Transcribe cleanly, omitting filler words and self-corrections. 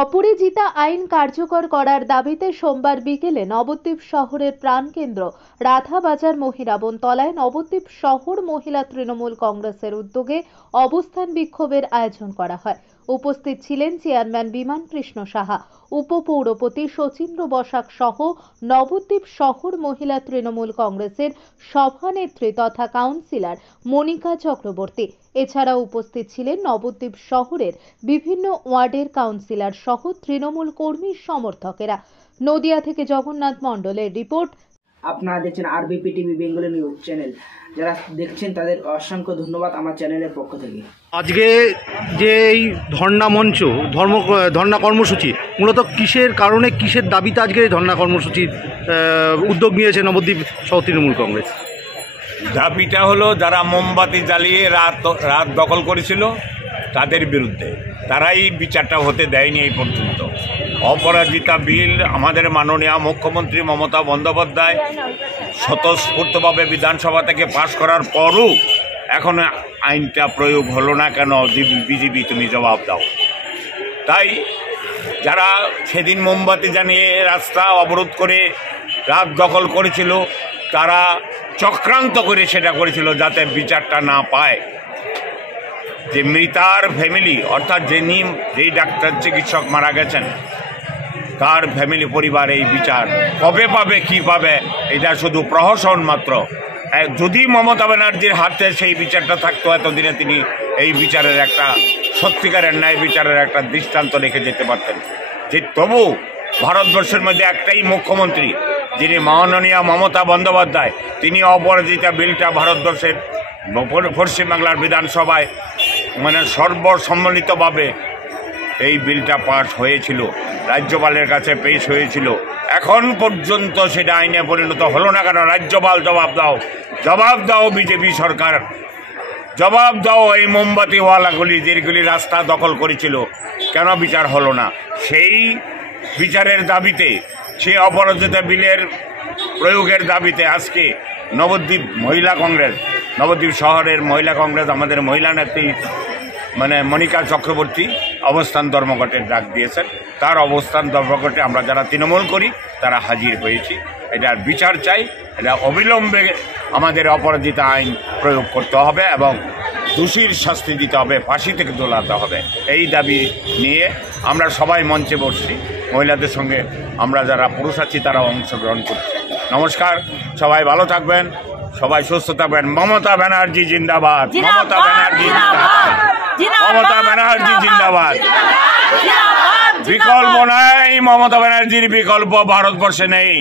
অপরাজিতা আইন কার্যকর করার দাবিতে সোমবার বিকেলে নবদ্বীপ শহরের প্রাণকেন্দ্র রাধাবাজার মহিরাবনতলায় নবদ্বীপ শহর মহিলা তৃণমূল কংগ্রেসের উদ্যোগে অবস্থান বিক্ষোভের আয়োজন করা হয়। উপস্থিত ছিলেন চেয়ারম্যান বিমান কৃষ্ণ সাহা, উপপৌরপতি শচীন্দ্র বসাক সহ নবদ্বীপ শহর মহিলা তৃণমূল কংগ্রেসের সভানেত্রী তথা কাউন্সিলর মনিকা চক্রবর্তী। এছাড়াও উপস্থিত ছিলেন নবদ্বীপ শহরের বিভিন্ন ওয়ার্ডের কাউন্সিলর সহ তৃণমূল কর্মী সমর্থকেরা। নদিয়া থেকে জগন্নাথ মণ্ডলের রিপোর্ট। আপনারা দেখছেন আরবিপি টিভি বেঙ্গলি নিউজ চ্যানেল। যারা দেখছেন তাদের অসংখ্য ধন্যবাদ আমার চ্যানেলের পক্ষ থেকে। আজকে যে এই ধর্ণা মঞ্চ ধর্ণা কর্মসূচি মূলত কিসের কারণে কিসের দাবিতে আজকে এই ধর্ণা কর্মসূচির উদ্যোগ নিয়েছে নবদ্বীপ শহর তৃণমূল কংগ্রেস? দাবিটা হলো যারা মোমবাতি জ্বালিয়ে রাত দখল করেছিল তাদের বিরুদ্ধে, তারাই বিচারটা হতে দেয়নি এই পর্যন্ত। অপরাজিতা বিল আমাদের মাননীয় মুখ্যমন্ত্রী মমতা বন্দ্যোপাধ্যায় স্বতঃস্ফূর্তভাবে বিধানসভা থেকে পাশ করার পরও এখন আইনটা প্রয়োগ হলো না কেন? বিজেপি তুমি জবাব দাও। তাই যারা সেদিন মোমবাতি জ্বালিয়ে রাস্তা অবরোধ করে রাত দখল করেছিল তারা চক্রান্ত করে সেটা করেছিল যাতে বিচারটা না পায়। যে মৃতার ফ্যামিলি অর্থাৎ যেই ডাক্তার চিকিৎসক মারা গেছেন তার ফ্যামিলি পরিবার এই বিচার কবে পাবে, কি পাবে, এটা শুধু প্রহসন মাত্র। যদি মমতা ব্যানার্জির হাতে সেই বিচারটা থাকতো এতদিনে তিনি এই বিচারের একটা সত্যিকারের ন্যায় বিচারের একটা দৃষ্টান্ত রেখে যেতে পারতেন। যে তবু ভারতবর্ষের মধ্যে একটাই মুখ্যমন্ত্রী যিনি মাননীয় মমতা বন্দ্যোপাধ্যায়, তিনি অপরাজিতা বিলটা ভারতবর্ষের পশ্চিমবাংলার বিধানসভায় সর্বসম্মিলিতভাবে এই বিলটা পাস হয়েছিল, রাজ্যপালের কাছে পেশ হয়েছিল। এখন পর্যন্ত সেটা আইনে পরিণত হলো না কেন? রাজ্যপাল জবাব দাও, জবাব দাও বিজেপি সরকার, জবাব দাও। এই মোমবাতিওয়ালাগুলি যেগুলি রাস্তা দখল করেছিল কেন বিচার হলো না? সেই বিচারের দাবিতে, সেই অপরাজিতা বিলের প্রয়োগের দাবিতে আজকে নবদ্বীপ মহিলা কংগ্রেস, নবদ্বীপ শহরের মহিলা কংগ্রেস, আমাদের মহিলা নেত্রী মনিকা চক্রবর্তী অবস্থান ধর্মঘটের ডাক দিয়েছেন। তার অবস্থান ধর্মঘটে আমরা যারা তৃণমূল করি তারা হাজির হয়েছি। এটার বিচার চাই, এটা অবিলম্বে আমাদের অপরাজিতা আইন প্রয়োগ করতে হবে এবং দোষীর শাস্তি দিতে হবে, ফাঁসি থেকে দোলাতে হবে। এই দাবি নিয়ে আমরা সবাই মঞ্চে বসছি। মহিলাদের সঙ্গে আমরা যারা পুরুষ আছি তারা অংশগ্রহণ করছি। নমস্কার, সবাই ভালো থাকবেন, সবাই সুস্থ থাকবেন। মমতা ব্যানার্জি জিন্দাবাদ, মমতা ব্যানার্জি জিন্দাবাদ, মমতা ব্যানার্জি জিন্দাবাদ। বিকল্প নাই, মমতা ব্যানার্জির বিকল্প ভারতবর্ষে নেই।